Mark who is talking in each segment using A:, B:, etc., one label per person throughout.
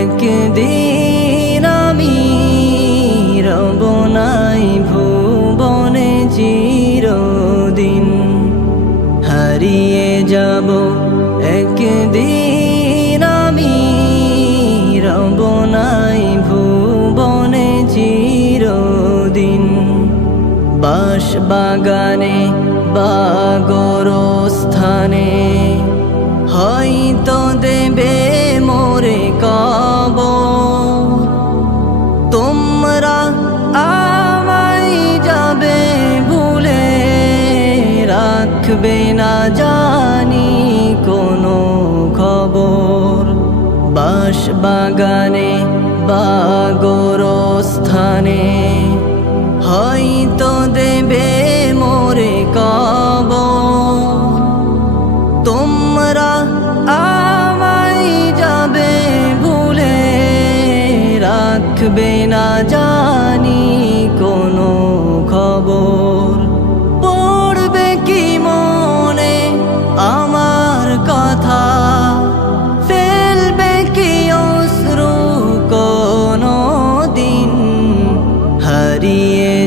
A: একদিন আমি রব নাই ভুবনে চিরদিন হারিয়ে যাব। একদিন আমি রব নাই ভুবনে চিরদিন বাস বাগানে বাগর স্থানে হয়তো দেবে রাখবে না জানি কোনো খবর। বাস বাগানে বাগর স্থানে হয়তো দেবে মোরে কব তোমরা আমায় যাবে ভুলে রাখবে না জানি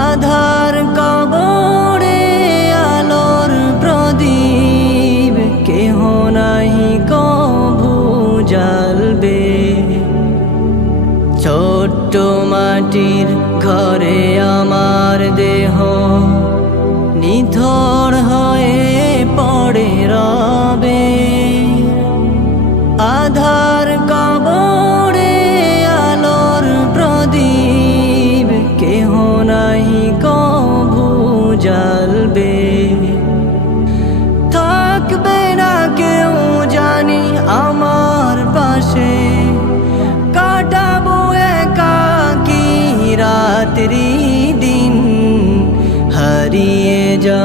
A: আধার কবরে আলোর প্রদীপ কেহ নাই কভু জ্বালবে। ছোট্ট মাটির ঘরে